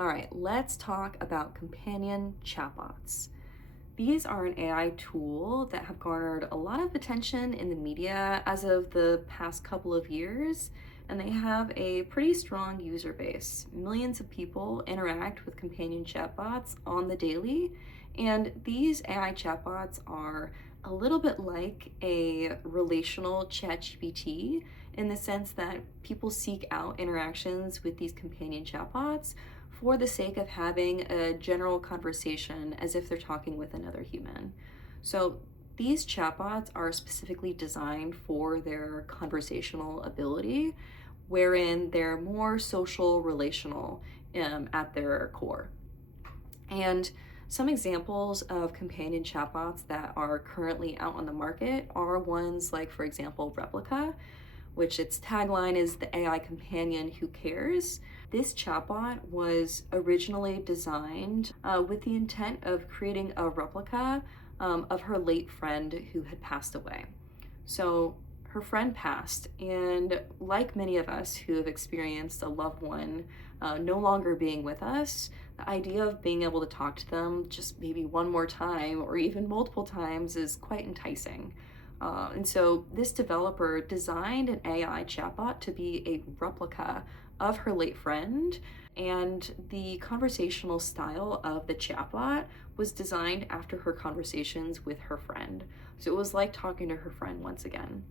All right, let's talk about companion chatbots. These are an AI tool that have garnered a lot of attention in the media as of the past couple of years, and they have a pretty strong user base. Millions of people interact with companion chatbots on the daily, and these AI chatbots are a little bit like a relational ChatGPT in the sense that people seek out interactions with these companion chatbots for the sake of having a general conversation as if they're talking with another human. So these chatbots are specifically designed for their conversational ability, wherein they're more social, relational at their core. And some examples of companion chatbots that are currently out on the market are ones like, for example, Replica, which its tagline is the AI companion who cares. This chatbot was originally designed with the intent of creating a replica of her late friend who had passed away. So her friend passed, and like many of us who have experienced a loved one no longer being with us, the idea of being able to talk to them just maybe one more time or even multiple times is quite enticing. And so this developer designed an AI chatbot to be a replica of her late friend, and the conversational style of the chatbot was designed after her conversations with her friend. So it was like talking to her friend once again.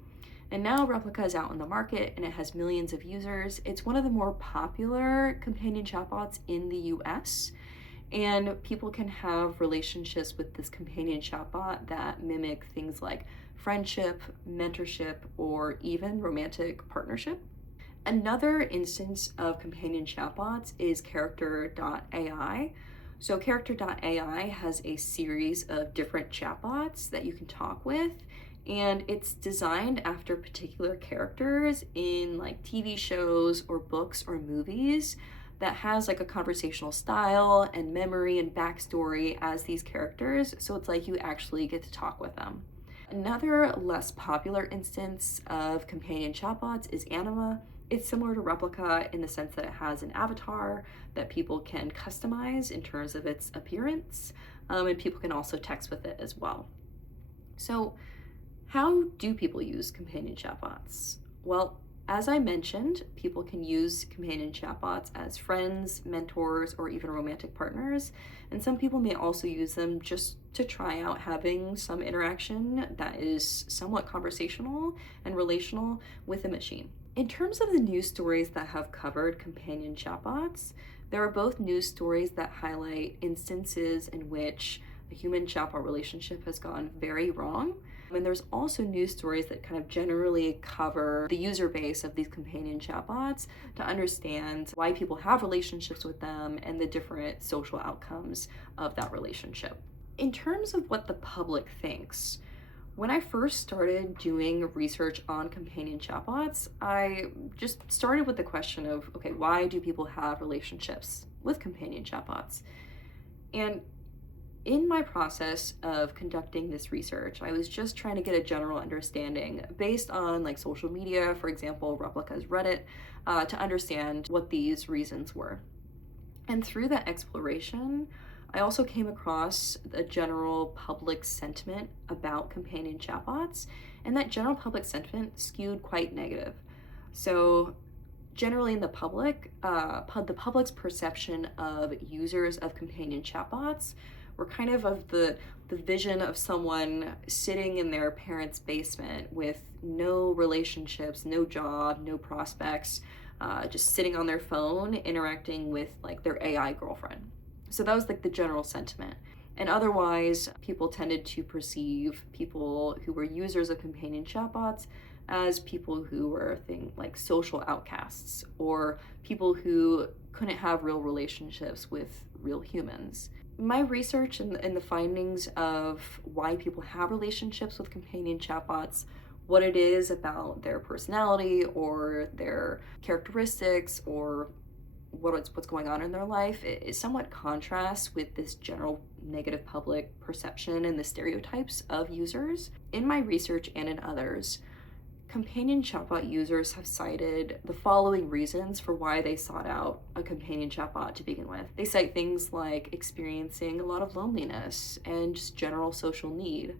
And now Replica is out on the market and it has millions of users. It's one of the more popular companion chatbots in the US. And people can have relationships with this companion chatbot that mimic things like friendship, mentorship, or even romantic partnership. Another instance of companion chatbots is character.ai. So character.ai has a series of different chatbots that you can talk with, and it's designed after particular characters in like TV shows or books or movies that has like a conversational style and memory and backstory as these characters. So it's like you actually get to talk with them. Another less popular instance of companion chatbots is Anima. It's similar to Replica in the sense that it has an avatar that people can customize in terms of its appearance, and people can also text with it as well. So how do people use companion chatbots? Well, as I mentioned, people can use companion chatbots as friends, mentors, or even romantic partners. And some people may also use them just to try out having some interaction that is somewhat conversational and relational with a machine. In terms of the news stories that have covered companion chatbots, there are both news stories that highlight instances in which a human chatbot relationship has gone very wrong. And there's also news stories that kind of generally cover the user base of these companion chatbots to understand why people have relationships with them and the different social outcomes of that relationship. In terms of what the public thinks, when I first started doing research on companion chatbots, I just started with the question of, okay, why do people have relationships with companion chatbots? And in my process of conducting this research, I was just trying to get a general understanding based on like social media, for example, Replica's Reddit, to understand what these reasons were. And through that exploration, I also came across a general public sentiment about companion chatbots, and that general public sentiment skewed quite negative. So generally in the public, the public's perception of users of companion chatbots were kind of the vision of someone sitting in their parents' basement with no relationships, no job, no prospects, just sitting on their phone interacting with like their AI girlfriend. So that was like the general sentiment. And otherwise, people tended to perceive people who were users of companion chatbots as people who were like social outcasts or people who couldn't have real relationships with real humans. My research and the findings of why people have relationships with companion chatbots, what it is about their personality or their characteristics or what's going on in their life, it somewhat contrasts with this general negative public perception and the stereotypes of users. In my research and in others, companion chatbot users have cited the following reasons for why they sought out a companion chatbot to begin with. They cite things like experiencing a lot of loneliness and just general social need,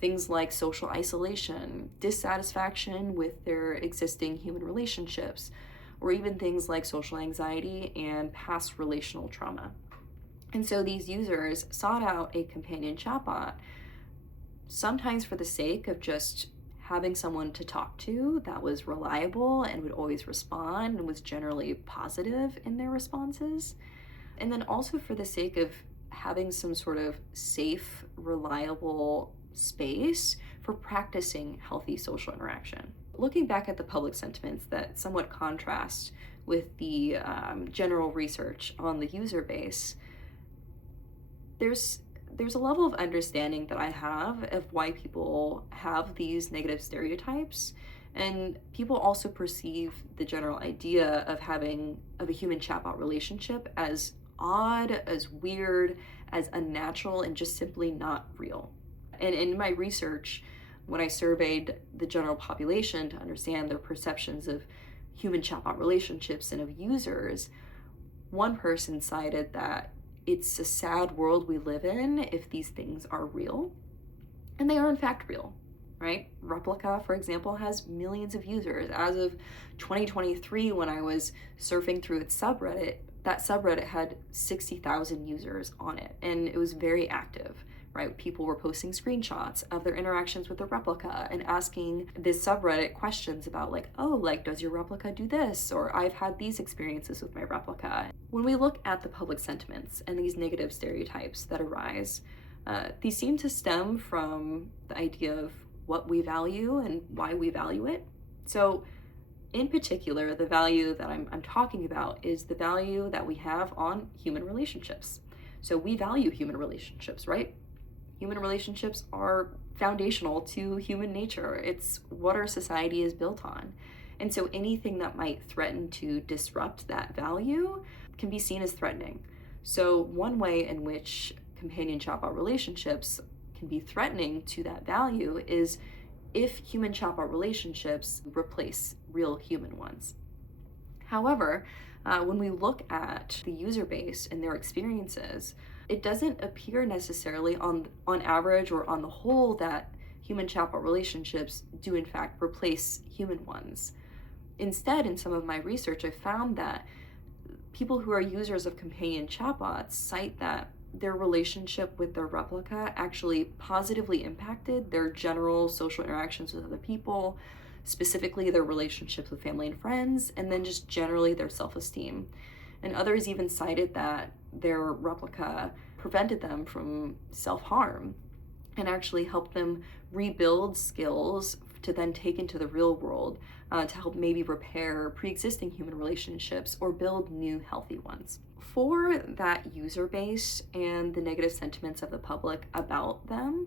things like social isolation, dissatisfaction with their existing human relationships, or even things like social anxiety and past relational trauma. And so these users sought out a companion chatbot, sometimes for the sake of just having someone to talk to that was reliable and would always respond and was generally positive in their responses. And then also for the sake of having some sort of safe, reliable space for practicing healthy social interaction. Looking back at the public sentiments that somewhat contrast with the general research on the user base, there's a level of understanding that I have of why people have these negative stereotypes, and people also perceive the general idea of a human chatbot relationship as odd, as weird, as unnatural, and just simply not real. And in my research, when I surveyed the general population to understand their perceptions of human chatbot relationships and of users, one person cited that it's a sad world we live in if these things are real. And they are in fact real, right? Replica, for example, has millions of users. As of 2023, when I was surfing through its subreddit, that subreddit had 60,000 users on it, and it was very active, right? People were posting screenshots of their interactions with the replica and asking this subreddit questions about does your replica do this? Or I've had these experiences with my replica. When we look at the public sentiments and these negative stereotypes that arise, these seem to stem from the idea of what we value and why we value it. So in particular, the value that I'm talking about is the value that we have on human relationships. So we value human relationships, right? Human relationships are foundational to human nature. It's what our society is built on. And so anything that might threaten to disrupt that value can be seen as threatening. So one way in which companion chatbot relationships can be threatening to that value is if human chatbot relationships replace real human ones. However, when we look at the user base and their experiences, it doesn't appear necessarily on average or on the whole that human chatbot relationships do in fact replace human ones. Instead, in some of my research, I found that people who are users of companion chatbots cite that their relationship with their replica actually positively impacted their general social interactions with other people, specifically their relationships with family and friends, and then just generally their self-esteem. And others even cited that their replica prevented them from self-harm and actually helped them rebuild skills to then take into the real world to help maybe repair pre-existing human relationships or build new healthy ones. For that user base and the negative sentiments of the public about them,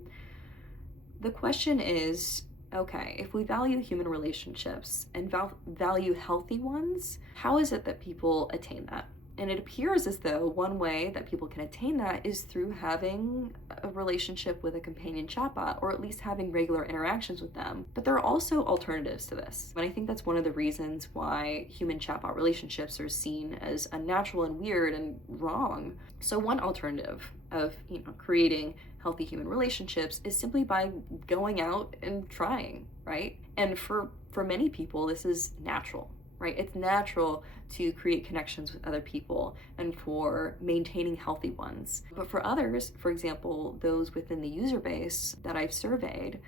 the question is, okay, if we value human relationships and value healthy ones, how is it that people attain that? And it appears as though one way that people can attain that is through having a relationship with a companion chatbot, or at least having regular interactions with them. But there are also alternatives to this. And I think that's one of the reasons why human chatbot relationships are seen as unnatural and weird and wrong. So one alternative of creating healthy human relationships is simply by going out and trying, right? And for many people, this is natural. Right? It's natural to create connections with other people and for maintaining healthy ones. But for others, for example, those within the user base that I've surveyed,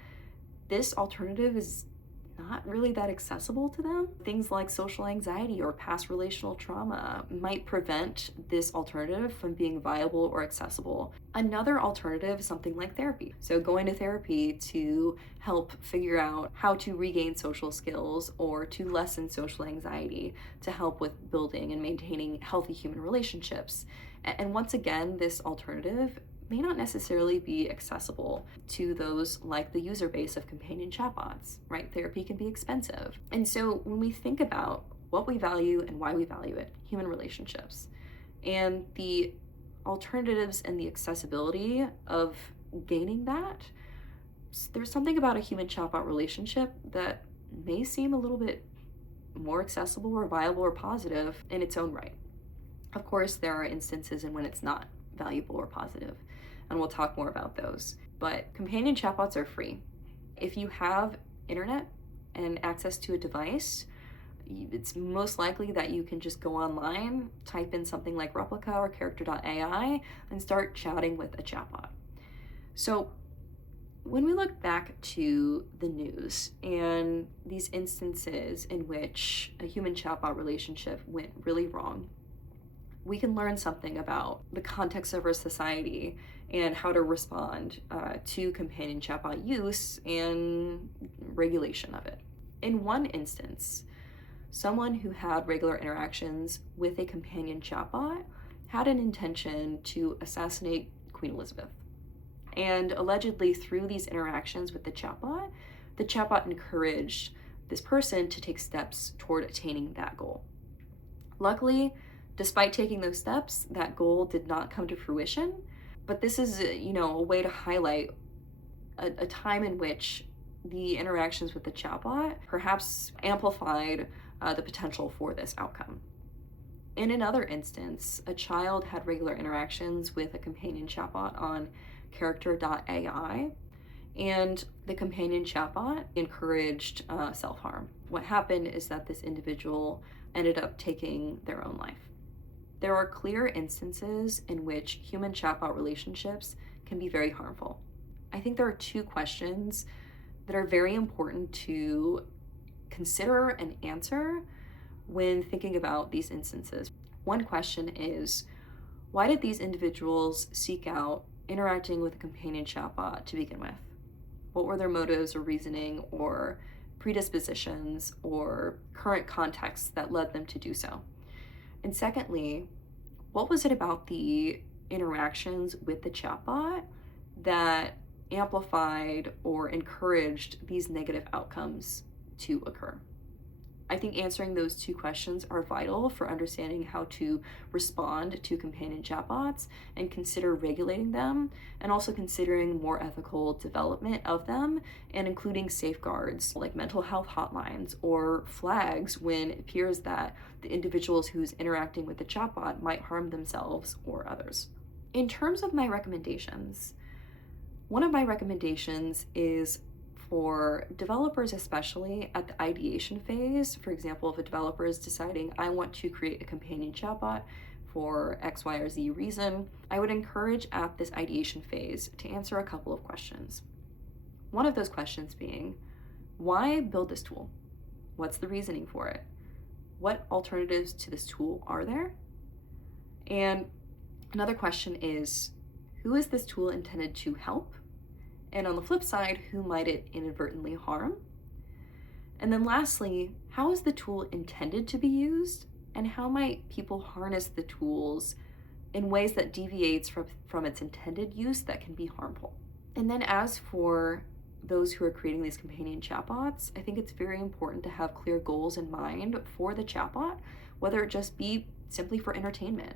this alternative is not really that accessible to them. Things like social anxiety or past relational trauma might prevent this alternative from being viable or accessible. Another alternative is something like therapy. So going to therapy to help figure out how to regain social skills or to lessen social anxiety, to help with building and maintaining healthy human relationships. And once again, this alternative may not necessarily be accessible to those like the user base of companion chatbots, right? Therapy can be expensive. And so when we think about what we value and why we value it, human relationships, and the alternatives and the accessibility of gaining that, there's something about a human chatbot relationship that may seem a little bit more accessible or viable or positive in its own right. Of course, there are instances in when it's not valuable or positive, and we'll talk more about those. But companion chatbots are free. If you have internet and access to a device, it's most likely that you can just go online, type in something like replica or character.ai, and start chatting with a chatbot. So when we look back to the news and these instances in which a human chatbot relationship went really wrong, we can learn something about the context of our society and how to respond to companion chatbot use and regulation of it. In one instance, someone who had regular interactions with a companion chatbot had an intention to assassinate Queen Elizabeth. And allegedly, through these interactions with the chatbot encouraged this person to take steps toward attaining that goal. Luckily, despite taking those steps, that goal did not come to fruition. But this is, a way to highlight a time in which the interactions with the chatbot perhaps amplified the potential for this outcome. In another instance, a child had regular interactions with a companion chatbot on character.ai, and the companion chatbot encouraged self-harm. What happened is that this individual ended up taking their own life. There are clear instances in which human chatbot relationships can be very harmful. I think there are two questions that are very important to consider and answer when thinking about these instances. One question is, why did these individuals seek out interacting with a companion chatbot to begin with? What were their motives or reasoning or predispositions or current contexts that led them to do so? And secondly, what was it about the interactions with the chatbot that amplified or encouraged these negative outcomes to occur? I think answering those two questions are vital for understanding how to respond to companion chatbots and consider regulating them, and also considering more ethical development of them and including safeguards like mental health hotlines or flags when it appears that the individuals who's interacting with the chatbot might harm themselves or others. In terms of my recommendations, one of my recommendations is for developers, especially at the ideation phase. For example, if a developer is deciding, I want to create a companion chatbot for X, Y, or Z reason, I would encourage at this ideation phase to answer a couple of questions. One of those questions being, why build this tool? What's the reasoning for it? What alternatives to this tool are there? And another question is, who is this tool intended to help? And on the flip side, who might it inadvertently harm? And then lastly, how is the tool intended to be used? And how might people harness the tools in ways that deviates from its intended use that can be harmful? And then as for those who are creating these companion chatbots, I think it's very important to have clear goals in mind for the chatbot, whether it just be simply for entertainment,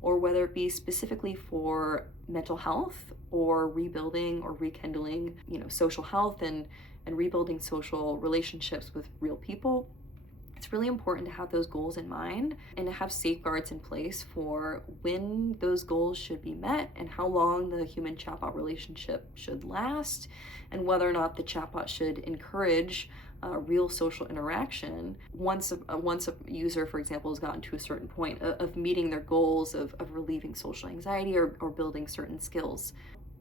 or whether it be specifically for mental health or rebuilding or rekindling, social health and rebuilding social relationships with real people. It's really important to have those goals in mind and to have safeguards in place for when those goals should be met and how long the human chatbot relationship should last, and whether or not the chatbot should encourage real social interaction once a user, for example, has gotten to a certain point of meeting their goals of relieving social anxiety or building certain skills.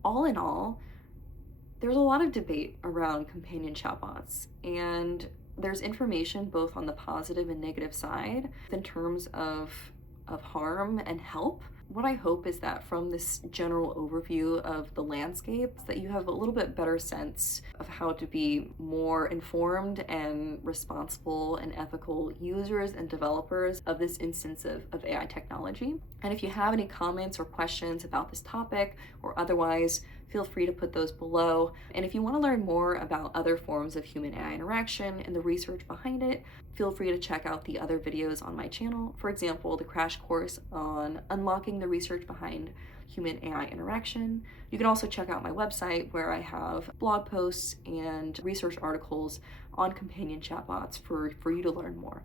All in all, there's a lot of debate around companion chatbots, and there's information both on the positive and negative side in terms of harm and help. What I hope is that from this general overview of the landscape, that you have a little bit better sense of how to be more informed and responsible and ethical users and developers of this instance of AI technology. And if you have any comments or questions about this topic or otherwise, feel free to put those below. And if you want to learn more about other forms of human AI interaction and the research behind it, feel free to check out the other videos on my channel. For example, the crash course on unlocking the research behind human AI interaction. You can also check out my website where I have blog posts and research articles on companion chatbots for you to learn more.